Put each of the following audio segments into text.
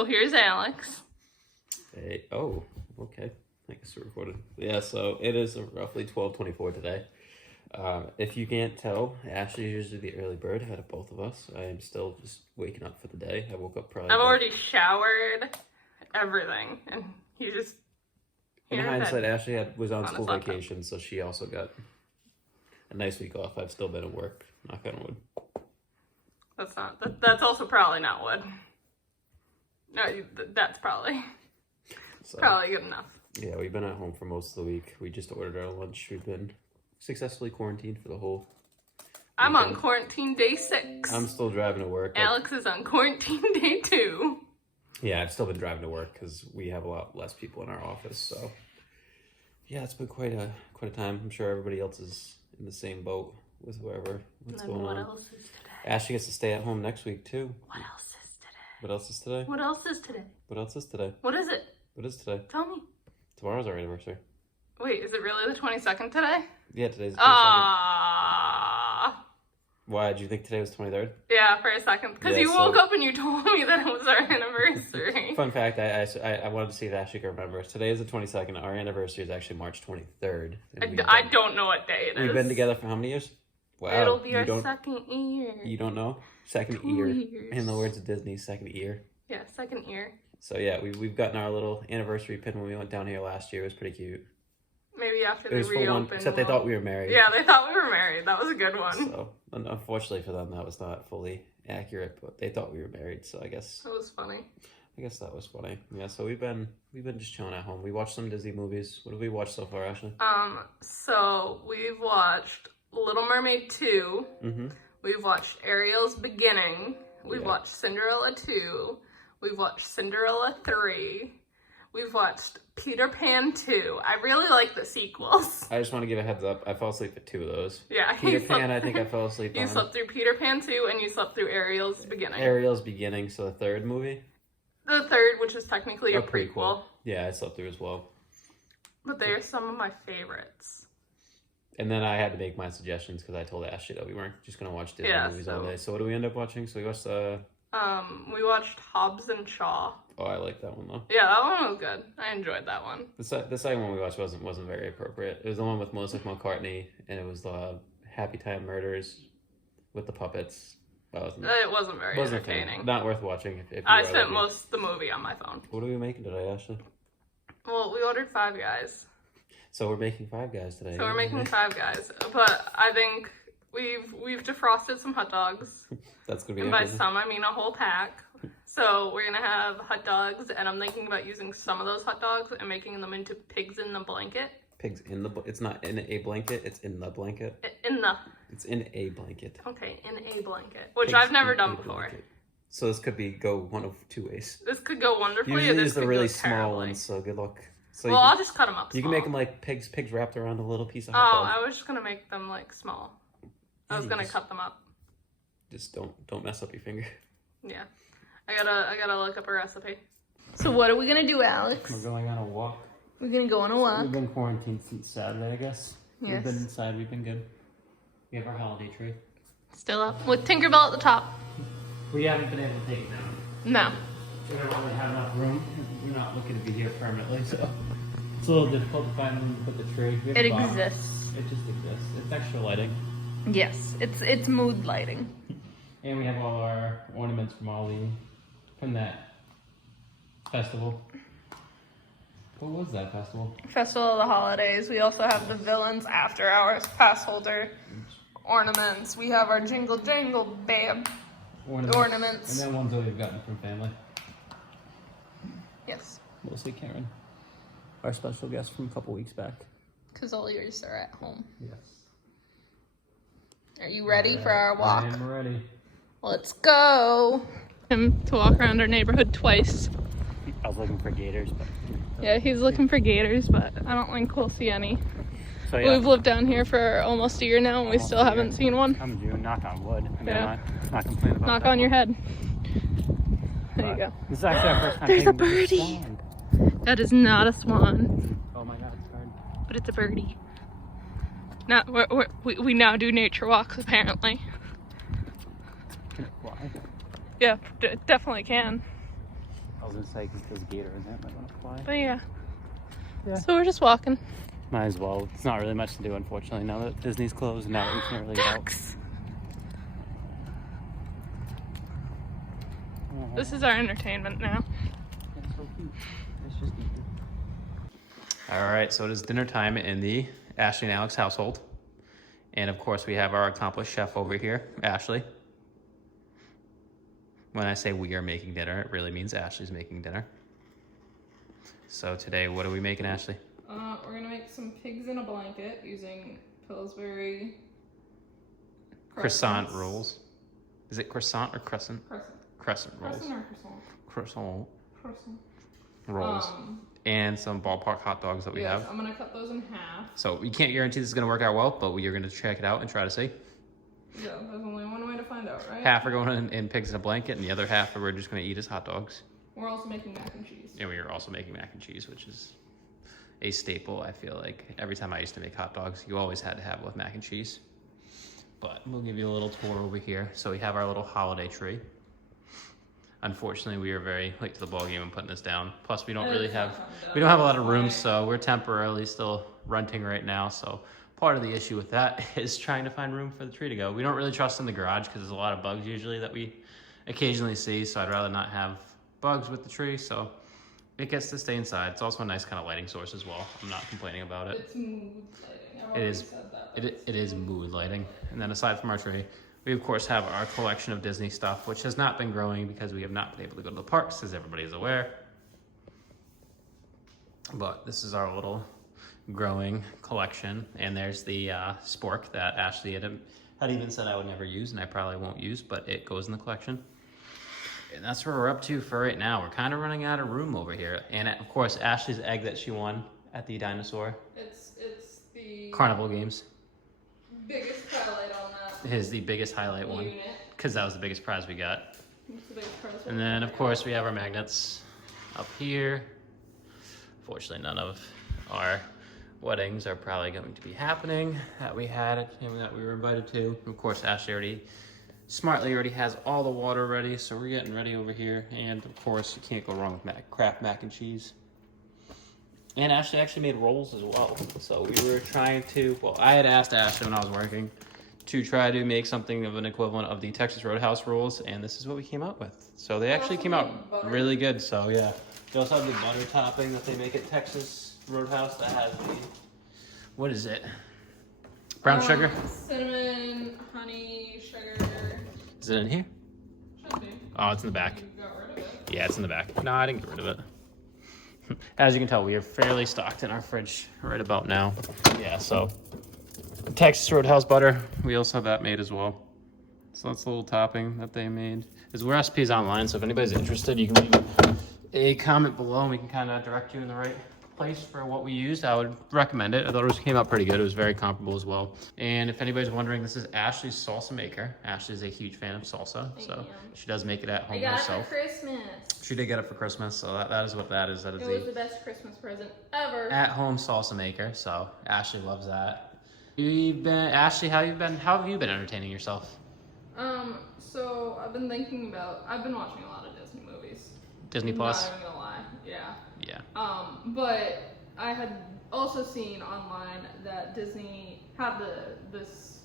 So here's Alex. Hey, oh, okay. I guess we're recorded. Yeah, so it is roughly 12:24 today. If you can't tell, Ashley is usually the early bird out of both of us. I am still just waking up for the day. I woke up probably... I've already showered, everything, and he just... In hindsight, Ashley was on school vacation, so she also got a nice week off. I've still been at work, knock on wood. That's also probably not wood. No, that's probably good enough. Yeah, we've been at home for most of the week. We just ordered our lunch. We've been successfully quarantined for the whole I'm on quarantine day 6. I'm still driving to work. Alex is on quarantine day 2. Yeah, I've still been driving to work because we have a lot less people in our office. So, yeah, it's been quite a time. I'm sure everybody else is in the same boat with what's going on. What else is today? Ashley gets to stay at home next week too. What else is today? What else is today? What else is today? What else is today? What is it? What is today? Tell me. Tomorrow's our anniversary. Wait, is it really the 22nd today? Yeah, today's the 22nd. Why, did you think today was 23rd? Yeah, for a second. Because you woke up and you told me that it was our anniversary. Fun fact, I wanted to see if Ashley could remember. Today is the 22nd. Our anniversary is actually March 23rd. I don't know what day it is. We've been together for how many years? Wow. It'll be our second year. You don't know? Second 2 ear. years. In the words of Disney, second ear. Yeah, second year. So yeah, we've gotten our little anniversary pin when we went down here last year. It was pretty cute. Maybe after they reopened. reopened. Except they thought we were married. Yeah, they thought we were married. That was a good one. So unfortunately for them, that was not fully accurate. But they thought we were married. So I guess that was funny. I guess that was funny. Yeah. So we've been just chilling at home. We watched some Disney movies. What have we watched so far, Ashley? So we've watched Little Mermaid 2. Mm-hmm. We've watched Ariel's Beginning. We've watched Cinderella 2. We've watched Cinderella 3. We've watched Peter Pan 2. I really like the sequels. I just want to give a heads up. I fell asleep at 2 of those. Yeah. Peter Pan, I think I fell asleep on. You slept through Peter Pan 2 and you slept through Ariel's Beginning. Ariel's Beginning, so the third movie? The third, which is technically a prequel. Yeah, I slept through as well. But they are some of my favorites. And then I had to make my suggestions because I told Ashley that we weren't just going to watch Disney movies all day. So what do we end up watching? So we watched we watched Hobbs and Shaw. Oh, I like that one though. Yeah, that one was good. I enjoyed that one. The second one we watched wasn't very appropriate. It was the one with Melissa McCartney, and it was the Happy Time Murders with the puppets. It wasn't very entertaining. Not worth watching. If I spent most of the movie on my phone. What are we making today, Ashley? Well, we ordered Five Guys. So we're making Five Guys today. So we're making Five Guys, but I think we've defrosted some hot dogs. That's gonna be. And by some, I mean a whole pack. So we're gonna have hot dogs, and I'm thinking about using some of those hot dogs and making them into pigs in the blanket. Pigs in the it's not in a blanket, it's in the blanket. It's in a blanket. Okay, in a blanket, which I've never done before. Blanket. So this could go one of 2 ways. This could go wonderfully. Usually or this use the could really go small terribly. ones. So good luck. So well, I'll just cut them up. You small. can make them like pigs wrapped around a little piece of hot dog. I was just gonna make them like small. I was gonna cut them up. Just don't mess up your finger. Yeah, I gotta look up a recipe. So what are we gonna do, Alex? We're going on a walk. We're gonna go on a walk. We've been quarantined since Saturday, I guess. Yes. We've been inside. We've been good. We have our holiday tree. Still up with Tinkerbell at the top. We haven't been able to take it down. No. We don't really have enough room. We're not looking to be here permanently, so it's a little difficult to find room to put the tree. It exists. It just exists. It's extra lighting. Yes, it's mood lighting. And we have all our ornaments from that festival. What was that festival? Festival of the Holidays. We also have the Villains After Hours pass holder ornaments. We have our Jingle Jangle Bam ornaments. And then ones that we've gotten from family. Yes. Mostly Karen. Our special guest from a couple weeks back. Because all yours are at home. Yes. Are you ready for our walk? I am ready. Let's go. Him to walk around our neighborhood twice. I was looking for gators, but... Yeah, he's looking for gators, but I don't think we'll see any. So, yeah. We've lived down here for almost a year now, and we still haven't seen one. Come June, knock on wood. I mean, Yeah. I'm not complaining about Knock that on your one. head. There you go. This is actually our first time There's a taking the birdie. swan. That is not a swan, Oh my god, it's hard. but it's a birdie. Now we now do nature walks apparently. Can it fly? Yeah, definitely can. I was gonna say, because there's a gator in it, might want to fly. But yeah. Yeah. So we're just walking. Might as well. It's not really much to do, unfortunately, now that Disney's closed and now that we can't really get out. Ducks! This is our entertainment now. That's so cute. It's just cute. All right, so it is dinner time in the Ashley and Alex household. And of course, we have our accomplished chef over here, Ashley. When I say we are making dinner, it really means Ashley's making dinner. So today, what are we making, Ashley? We're gonna make some pigs in a blanket using Pillsbury Croissant crescents. rolls. Is it croissant or crescent? Crescent. Crescent rolls. Crescent or croissant? Croissant Crescent. rolls. And some ballpark hot dogs that we Yes, have. I'm gonna cut those in half. So we can't guarantee this is gonna work out well, but we are gonna check it out and try to see. Yeah, there's only one way to find out, right? Half are going in pigs in a blanket, and the other half we're just gonna eat as hot dogs. We're also making mac and cheese. And we are also making mac and cheese, which is a staple. I feel like every time I used to make hot dogs, you always had to have it with mac and cheese. But we'll give you a little tour over here. So we have our little holiday tree. Unfortunately, we are very late to the ball game and putting this down. Plus, we don't really have a lot of room, so we're temporarily still renting right now. So part of the issue with that is trying to find room for the tree to go. We don't really trust in the garage because there's a lot of bugs usually that we occasionally see. So I'd rather not have bugs with the tree. So it gets to stay inside. It's also a nice kind of lighting source as well. I'm not complaining about it. It's mood lighting. I've It already is. said that. It is mood lighting. And then aside from our tree, we of course have our collection of Disney stuff, which has not been growing because we have not been able to go to the parks, as everybody is aware. But this is our little growing collection. And there's the spork that Ashley had even said I would never use, and I probably won't use, but it goes in the collection. And that's where we're up to for right now. We're kind of running out of room over here. And of course, Ashley's egg that she won at the dinosaur It's the carnival games biggest highlight on that is the biggest highlight one unit. because that was the biggest prize we got. It's the biggest prize And then of course we have our magnets up here. Fortunately, none of our weddings are probably going to be happening that we were invited to. Of course, Ashley smartly already has all the water ready, so we're getting ready over here. And of course, you can't go wrong with Kraft mac and cheese. And Ashley actually made rolls as well. So we were trying to, well, I had asked Ashley when I was working to try to make something of an equivalent of the Texas Roadhouse rolls, and this is what we came up with. So they actually came out really good. So yeah, they also have the butter topping that they make at Texas Roadhouse that has the, what is it? Brown sugar? Cinnamon, honey, sugar. Is it in here? Should be. Oh, it's in the back. You got rid of it. Yeah, it's in the back. No, I didn't get rid of it. As you can tell, we are fairly stocked in our fridge right about now. Yeah, so Texas Roadhouse butter. We also have that made as well. So that's a little topping that they made. There's recipes online, so if anybody's interested, you can leave a comment below and we can kind of direct you in the right place for what we used. I would recommend it. I thought it came out pretty good. It was very comparable as well. And if anybody's wondering, this is Ashley's salsa maker. Ashley's a huge fan of salsa, so she does make it at home I got herself. it for Christmas. She did get it for Christmas, so that is what that is. That is It was the best Christmas present ever. at-home salsa maker. So Ashley loves that. Ashley, how have you been entertaining yourself? So I've been watching a lot of Disney movies. Disney Plus? Not even gonna lie, yeah. Yeah. But I had also seen online that Disney had this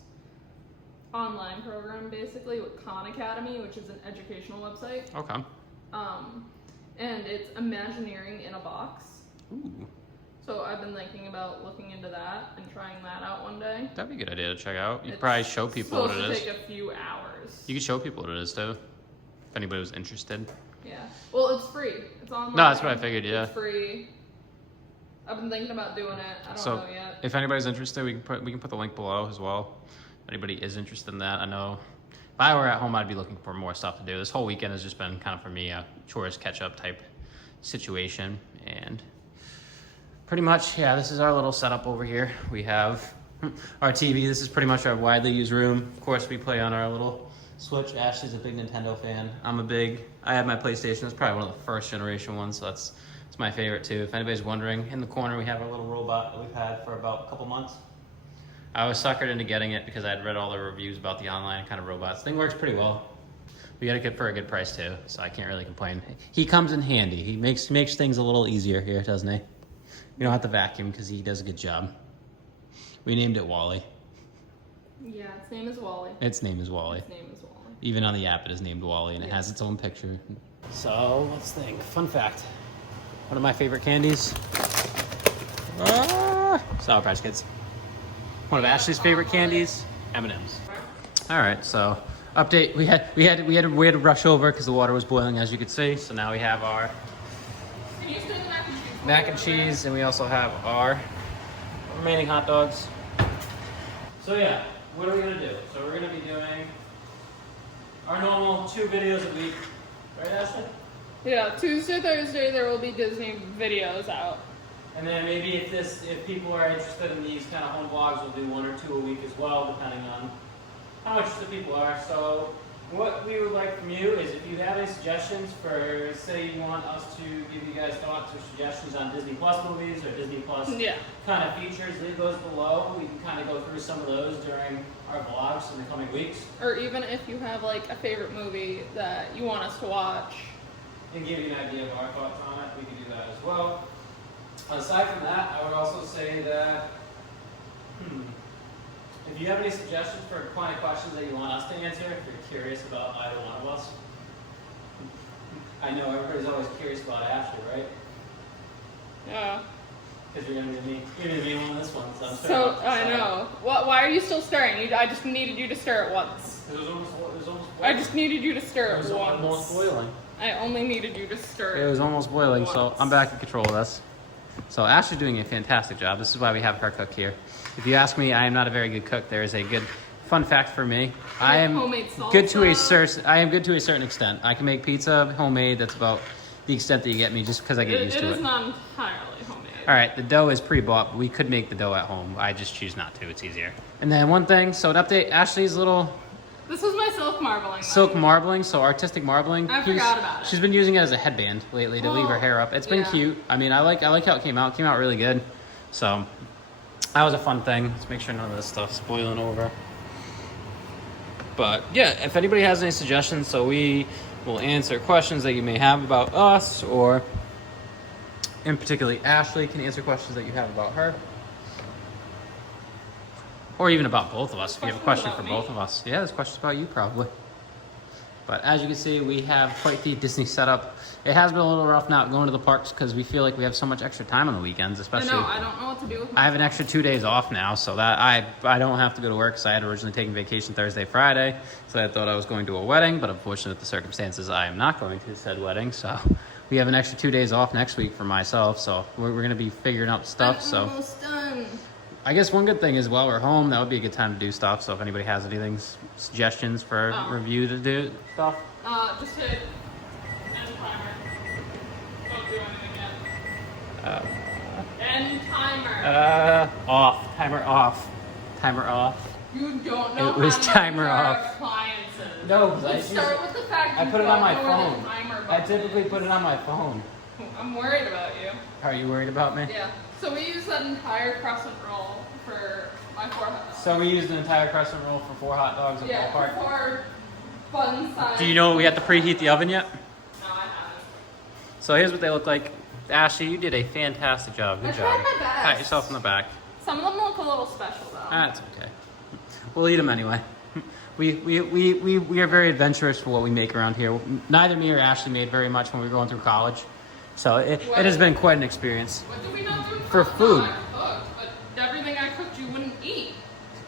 online program basically with Khan Academy, which is an educational website. Okay. And it's Imagineering in a box. Ooh, So I've been thinking about looking into that and trying that out one day. that'd be a good idea to check out. You could It's probably show people what it supposed is. to take a few hours. You could show people what it is too, if anybody was interested. Yeah. Well, it's free. It's online. No, that's what I figured. Yeah. It's free. I've been thinking about doing it. I don't So know yet. if anybody's interested, we can put the link below as well. If anybody is interested in that, I know if I were at home, I'd be looking for more stuff to do. This whole weekend has just been kind of for me a chores catch up type situation, and pretty much, yeah, this is our little setup over here. We have our TV. This is pretty much our widely used room. Of course, we play on our little Switch. Ashley's a big Nintendo fan. I had my PlayStation. It's probably one of the first generation ones, so it's my favorite too. If anybody's wondering, in the corner we have our little robot that we've had for about a couple months. I was suckered into getting it because I had read all the reviews about the online kind of robots. Thing works pretty well. We got it for a good price too, so I can't really complain. He comes in handy. He makes things a little easier here, doesn't he? We don't have to vacuum because he does a good job. We named it Wally. Yeah, its name is Wally. Its name is Wally. Its name is Wally. Even on the app, it is named Wally, and it has its own picture. So let's think. Fun fact: one of my favorite candies. Sour Patch Kids. One of Ashley's favorite candies, M&Ms. All right, so update. We had to rush over because the water was boiling, as you could see. So now we have our Can you spin the mac and cheese? mac and cheese, and we also have our remaining hot dogs. So yeah, what are we gonna do? So we're gonna be doing our normal 2 videos a week, right, Ashley? Yeah, Tuesday, Thursday, there will be Disney videos out. And then maybe if people are interested in these kind of home vlogs, we'll do 1 or 2 a week as well, depending on how interested people are. So what we would like from you is if you have any suggestions for, say you want us to give you guys thoughts or suggestions on Disney Plus movies or Disney Plus Yeah. kind of features, leave those below. We can kind of go through some of those during our vlogs in the coming weeks Or even if you have like a favorite movie that you want us to watch. and give you an idea of our thoughts on it. We can do that as well. Aside from that, I would also say that if you have any suggestions for kind of questions that you want us to answer, if you're curious about either one of us, I know everybody's always curious about Ashley, right? Yeah. Because you're gonna be on this one, so I'm So stirring up the I side. know. Why are you still stirring? I just needed you to stir it once. It was almost I just needed you to stir it once. almost boiling. I only needed you to stir it. It was almost boiling, so once. I'm back in control of this. So Ashley's doing a fantastic job. This is why we have her cook here. If you ask me, I am not a very good cook. There is a good fun fact for me. I am homemade good to salsa. I am good to a certain extent. I can make pizza homemade. That's about the extent that you get me, just because I get used It to is it. not entirely homemade. All right, the dough is pre-bought, but we could make the dough at home. I just choose not to. It's easier. And then one thing, so an update, Ashley's little This was my silk marbling. silk marbling, so artistic marbling. I forgot about it. She's been using it as a headband lately to leave her Oh, hair up. It's been yeah. cute. I mean, I like how it came out. It came out really good. So that was a fun thing. Let's make sure none of this stuff's boiling over. But yeah, if anybody has any suggestions, so we will answer questions that you may have about us, or in particularly Ashley can answer questions that you have about her. Or even about both of us, if you have a question Questions for about both me? of us. Yeah, there's questions about you probably. But as you can see, we have quite the Disney setup. It has been a little rough not going to the parks because we feel like we have so much extra time on the weekends, I especially. know. I don't know what to do with my. I have an extra 2 days off now, so that I don't have to go to work because I had originally taken vacation Thursday, Friday. So I thought I was going to a wedding, but unfortunately, with the circumstances, I am not going to said wedding. So we have an extra 2 days off next week for myself. So we're going to be figuring out stuff. I'm So almost done. I guess one good thing is while we're home, that would be a good time to do stuff. So if anybody has anything, suggestions for Oh. review to do stuff. Just hit end timer. Don't do anything yet. End timer. Off. Timer off. Timer off. You don't know It was how to timer use our off. appliances. No, 'cause Let's start with the fact I you put it don't on my know where phone. the timer I button typically is. put it on my phone. I'm worried about you. Are you worried about me? Yeah. So we use that entire crescent roll for my 4 hot dogs. So we used an entire crescent roll for 4 hot dogs at Yeah, ballpark. for 4 bun size. Do you know we have to preheat the oven yet? No, I haven't. So here's what they look like. Ashley, you did a fantastic job. Good I job. tried my best. Pat yourself on the back. Some of them look a little special though. That's okay. We'll eat them anyway. We are very adventurous for what we make around here. Neither me or Ashley made very much when we were going through college. So it has been quite an experience. What did we not do? For food. No, I cooked, but everything I cooked you wouldn't eat.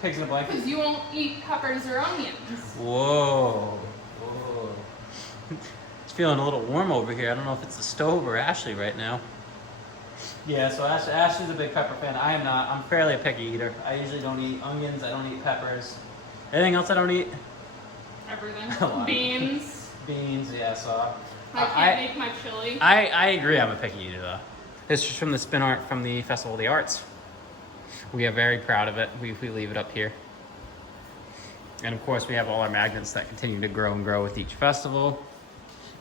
Pigs in a blanket. Because you won't eat peppers or onions. Whoa. Whoa. It's feeling a little warm over here. I don't know if it's the stove or Ashley right now. Yeah, so Ashley's a big pepper fan. I am not. I'm fairly a picky eater. I usually don't eat onions. I don't eat peppers. Anything else I don't eat? A Everything. lot. Beans. Beans, yeah, so. I can't make my chili. I agree I'm a picky eater though. This is from the spin art from the Festival of the Arts. We are very proud of it. We leave it up here. And of course we have all our magnets that continue to grow and grow with each festival.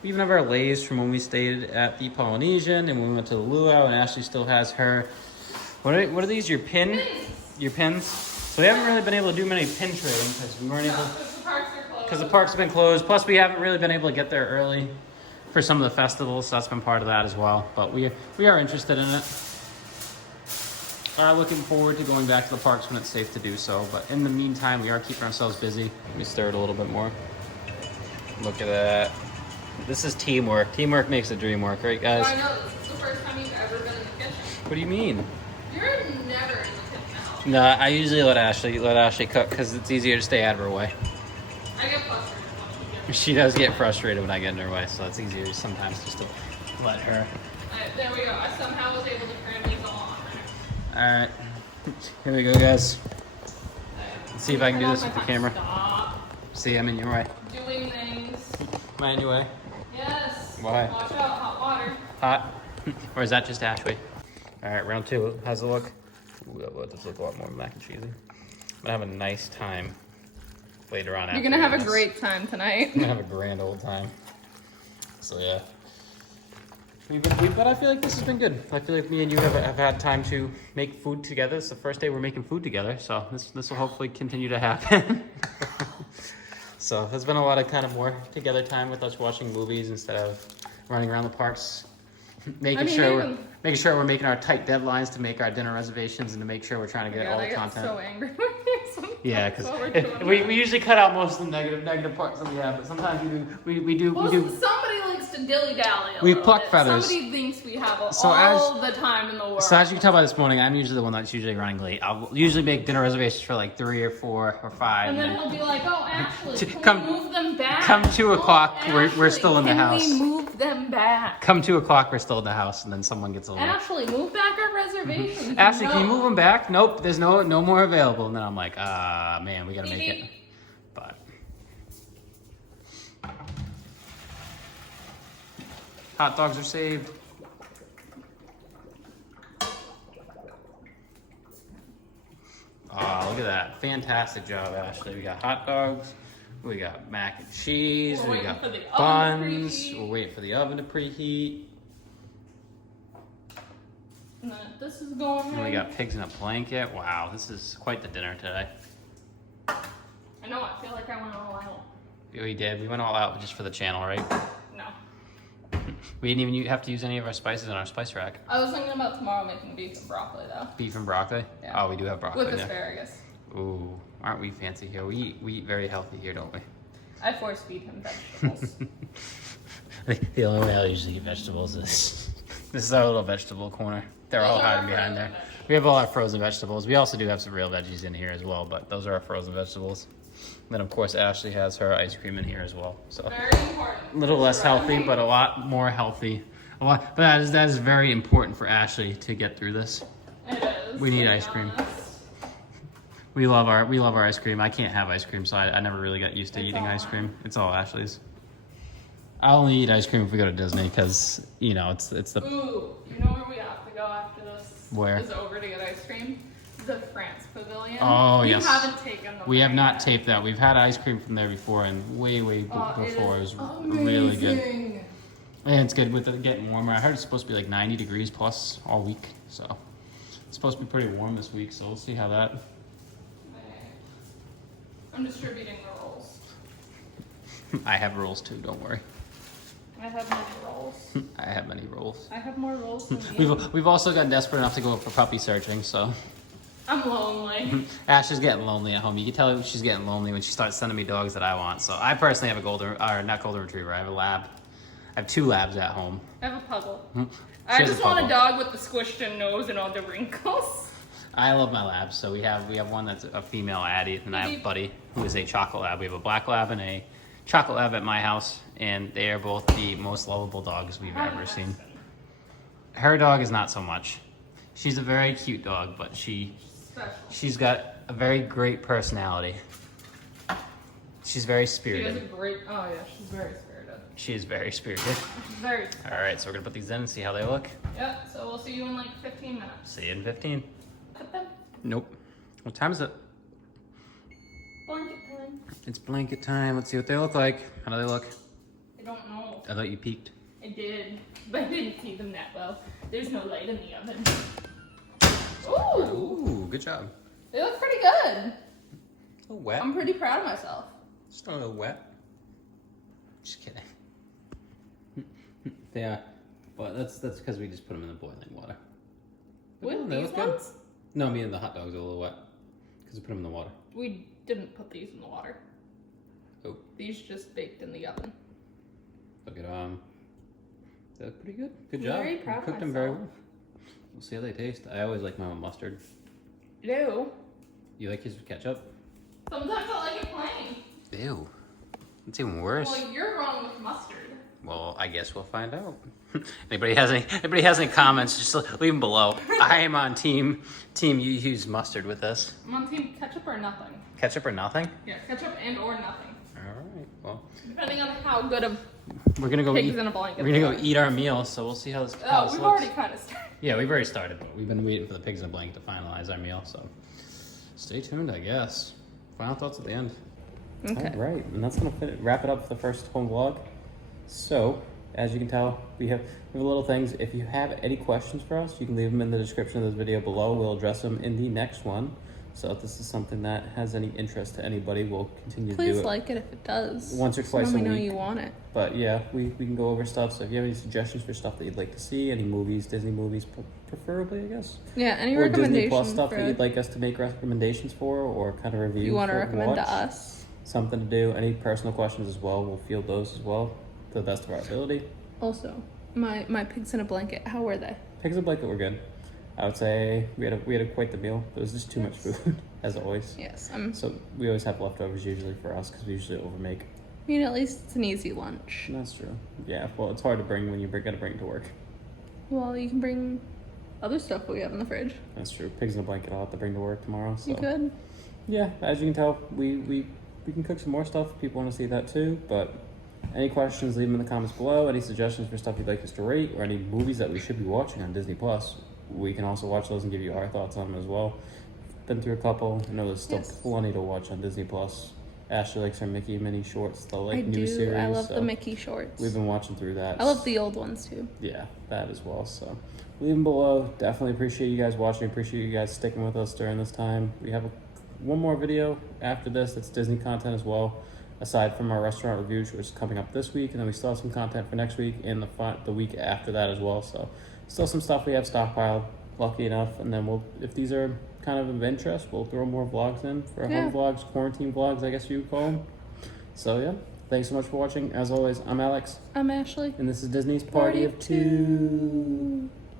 We even have our Lays from when we stayed at the Polynesian and when we went to the Luau, and Ashley still has her, what are these, your pins? Your pins? So we haven't really been able to do many pin trading because we weren't No, able. because the parks are closed. because the park's been closed. Plus, we haven't really been able to get there early for some of the festivals, so that's been part of that as well. But we are interested in it. Looking forward to going back to the parks when it's safe to do so. But in the meantime, we are keeping ourselves busy. Let me stir it a little bit more. Look at that. This is teamwork. Teamwork makes the dream work, right, guys? I know, this is the first time you've ever been in the kitchen. What do you mean? You're never in the kitchen now. No, I usually let Ashley cook because it's easier to stay out of her way. I get frustrated when you get She does get frustrated when I get in her way, so it's easier sometimes just to let her. There we go. I somehow was able to turn these on. Alright, here we go, guys. Let's see if I can do this with the camera. Stop See, I'm in your way. doing things. Am I in your way? Yes. Why? Watch out, hot water. Hot? Or is that just Ashley? Alright, round two. How's it look? Ooh, that does look a lot more mac and cheesy. I'm gonna have a nice time later on. You're gonna have a great time tonight. I'm gonna have a grand old time. So yeah. But I feel like this has been good. I feel like me and you have had time to make food together. It's the first day we're making food together, so this will hopefully continue to happen. So there's been a lot of kind of more together time with us watching movies instead of running around the parks, making sure we're making our tight deadlines to make our dinner reservations and to make sure we're trying to get all the content. So angry. Yeah, because we usually cut out most of the negative parts that we have, but sometimes we do. Somebody likes to dilly dally. We pluck feathers. Somebody thinks we have all the time in the world. So as you can tell by this morning, I'm usually the one that's usually running late. I'll usually make dinner reservations for like 3 or 4 or 5. And then he'll be like, "Oh, Ashley, can come- we move them back?" come 2 o'clock, we're still in the house. Can we move them back? Come 2 o'clock, we're still in the house, and then someone gets a little. Ashley, move back our reservations. Ashley, can you move them back? Nope, there's no more available. And then I'm like, man, we gotta make it. But hot dogs are saved. Oh, look at that. Fantastic job, Ashley. We got hot dogs. We got mac and cheese. We're We waiting got for the oven to buns. preheat. We're waiting for the oven to preheat. And then this is going And we in. got pigs in a blanket. Wow, this is quite the dinner today. I know, I feel like I went all out. We did. We went all out just for the channel, right? No. We didn't even have to use any of our spices in our spice rack. I was thinking about tomorrow making beef and broccoli, though. Beef and broccoli? Yeah. Oh, we do have broccoli With there. asparagus. Ooh, aren't we fancy here? We eat very healthy here, don't we? I force feed him vegetables. The only way I usually eat vegetables is this is our little vegetable corner. They're all Those are hiding our behind frozen there. We have all our frozen vegetables. We also do have some real veggies in here as well, but those are our frozen vegetables. And then of course Ashley has her ice cream in here as well. So Very important. a little less healthy, but a lot more healthy. But that is very important for Ashley to get through this. It is. We need to be ice cream. honest. We love our ice cream. I can't have ice cream, so I never really got used to It's eating all ice mine. cream. It's all Ashley's. I only eat ice cream if we go to Disney because it's the Ooh, you know where we have to go after this? Where? Is over to get ice cream? The France Pavilion. Oh, we yes. haven't taken the we have not yet. taped that. We've had ice cream from there before and way Oh, before. It is was really good. amazing. And it's good with it getting warmer. I heard it's supposed to be like 90 degrees plus all week, so it's supposed to be pretty warm this week. So we'll see how that. I'm distributing the rolls. I have rolls too. Don't worry. I have many rolls. I have many rolls. I have more rolls than you. We've also gotten desperate enough to go for puppy searching. So I'm lonely. Ash is getting lonely at home. You can tell she's getting lonely when she starts sending me dogs that I want. So I personally have not golden retriever. I have a lab. I have 2 labs at home. I have a puddle. She I has just a want a puddle. dog with the squished in nose and all the wrinkles. I love my labs. So we have one that's a female Addie, and I have Buddy, who is a chocolate lab. We have a black lab and a chocolate lab at my house, and they are both the most lovable dogs we've ever seen. Her dog is not so much. She's a very cute dog, but Special. she's got a very great personality. She's very She has a spirited. great. Oh yeah, she's very spirited. She is very spirited. She's very. All right, so we're gonna put these in and see how they look. Yep. So we'll see you in like 15 minutes. See you in 15. Put them Nope. What time is it? blanket time. It's blanket time. Let's see what they look like. How do they look? I don't know. I thought you peeked. I did, but I didn't see them that well. There's no light in the oven. Ooh, Ooh, good job. they look pretty good. A little wet. I'm pretty proud of myself. Just a little wet. Just kidding. Yeah, but that's because we just put them in the boiling water. But With no, they these look good. ones? No, me and the hot dogs are a little wet because we put them in the water. We didn't put these in the water. Oh. These just baked in the oven. Look at they look pretty good. Good job. Very You proud of cooked them very myself. well. We'll see how they taste. I always like mine with mustard. Ew. You like his with ketchup? Sometimes I like it plain. Ew. It's even worse. Well, you're wrong with mustard. Well, I guess we'll find out. Anybody has any comments? Just leave them below. I am on team. You use mustard with this. I'm on team ketchup or nothing. Ketchup or nothing? Yeah, ketchup and or nothing. All right. Well, Depending on how good of we're gonna go pigs eat. in a blanket. We're gonna go eat our meal. So we'll see how this. how Oh, this we've looks. already kind of started. Yeah, we've already started, but we've been waiting for the pigs in a blanket to finalize our meal. So stay tuned, I guess. Final thoughts at the end. Okay. All right, and that's gonna wrap it up for the first home vlog. So, as you can tell, we have little things. If you have any questions for us, you can leave them in the description of this video below. We'll address them in the next one. So if this is something that has any interest to anybody, we'll continue to do Please it like it if it does. once or twice Let a me know week. you want it. But yeah, we can go over stuff. So if you have any suggestions for stuff that you'd like to see, any movies, Disney movies, preferably, I guess. Yeah, any Or Disney recommendations Plus stuff for that you'd like us to make recommendations for, or kind of review. you want to for recommend to watch. us? Something to do. Any personal questions as well, we'll field those as well to the best of our ability. Also, my pigs in a blanket. How were they? Pigs in a blanket were good. I would say we had quite the meal. There was just too much food, as always. Yes, So we always have leftovers usually for us because we usually overmake. I mean, at least it's an easy lunch. That's true. Yeah. Well, it's hard to bring when you're gonna bring it to work. Well, you can bring other stuff we have in the fridge. That's true. Pigs in a blanket I'll have to bring to work tomorrow. So You could. yeah, as you can tell, we can cook some more stuff. People want to see that too. But any questions, leave them in the comments below. Any suggestions for stuff you'd like us to rate, or any movies that we should be watching on Disney Plus, we can also watch those and give you our thoughts on them as well. Been through a couple. I know there's still Yes. plenty to watch on Disney Plus. Ashley likes her Mickey mini shorts, the I new do. series. I love so the Mickey shorts. We've been watching through that. I love the old ones too. Yeah, that as well. So leave them below. Definitely appreciate you guys watching. Appreciate you guys sticking with us during this time. We have one more video after this that's Disney content as well, aside from our restaurant reviews, which is coming up this week, and then we still have some content for next week and the week after that as well. So still some stuff we have stockpiled, lucky enough, and then if these are kind of interest, we'll throw more vlogs in for our home vlogs, quarantine vlogs, I guess you would call them. So yeah, thanks so much for watching. As always, I'm Alex, I'm Ashley. and this is Disney's Party of Two.